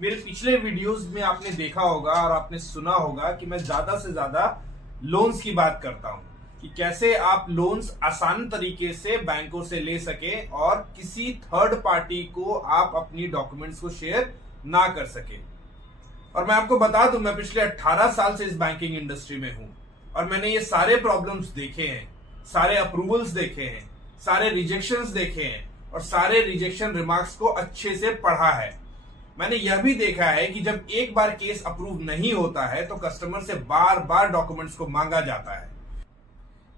मेरे पिछले वीडियोस में आपने देखा होगा और आपने सुना होगा कि मैं ज्यादा से ज्यादा लोन्स की बात करता हूं कि कैसे आप लोन्स आसान तरीके से बैंकों से ले सके और किसी थर्ड पार्टी को आप अपनी डॉक्यूमेंट्स को शेयर ना कर सके। और मैं आपको बता दूं, मैं पिछले 18 साल से इस बैंकिंग इंडस्ट्री में हूं और मैंने ये सारे प्रॉब्लम्स देखे हैं, सारे अप्रूवल्स देखे हैं, सारे रिजेक्शंस देखे हैं और सारे रिजेक्शन रिमार्क्स को अच्छे से पढ़ा है। मैंने यह भी देखा है कि जब एक बार केस अप्रूव नहीं होता है तो कस्टमर से बार बार डॉक्यूमेंट्स को मांगा जाता है।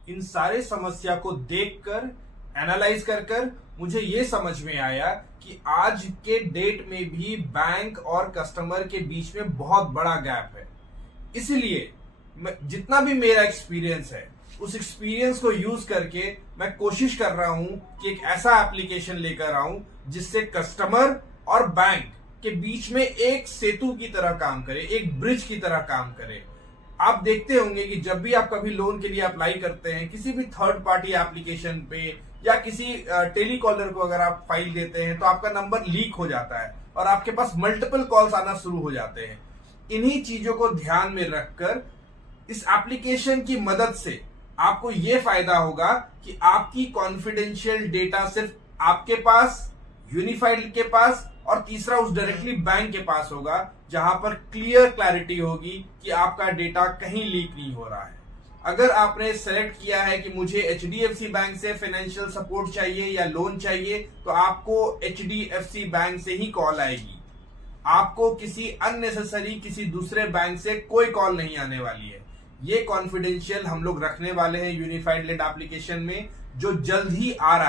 इन सारे समस्या को देखकर, एनालाइज कर मुझे ये समझ में आया कि आज के डेट में भी बैंक और कस्टमर के बीच में बहुत बड़ा गैप है। इसलिए जितना भी मेरा एक्सपीरियंस है, उस एक्सपीरियंस को यूज करके मैं कोशिश कर रहा हूं कि एक ऐसा एप्लीकेशन लेकर आऊं जिससे कस्टमर और बैंक के बीच में एक सेतु की तरह काम करे, एक ब्रिज की तरह काम करे। आप देखते होंगे कि जब भी आप कभी लोन के लिए अप्लाई करते हैं किसी भी थर्ड पार्टी एप्लीकेशन पे या किसी टेलीकॉलर को अगर आप फाइल देते हैं तो आपका नंबर लीक हो जाता है और आपके पास मल्टीपल कॉल्स आना शुरू हो जाते हैं। इन्हीं चीजों को ध्यान में रखकर इस एप्लीकेशन की मदद से आपको यह फायदा होगा कि आपकी कॉन्फिडेंशियल डेटा सिर्फ आपके पास, यूनिफाइड के पास और तीसरा उस डायरेक्टली बैंक के पास होगा, जहां पर क्लियर क्लैरिटी होगी कि आपका डेटा कहीं लीक नहीं हो रहा है। अगर आपने सेलेक्ट किया है कि मुझे एचडीएफसी बैंक से फाइनेंशियल सपोर्ट चाहिए या लोन चाहिए, तो आपको एचडीएफसी बैंक से ही कॉल आएगी। आपको किसी अननेसेसरी किसी दूसरे बैंक से कोई कॉल नहीं आने वाली है। ये कॉन्फिडेंशियल हम लोग रखने वाले हैं यूनिफाइड लेंड एप्लीकेशन में, जो जल्द ही आ रहा है।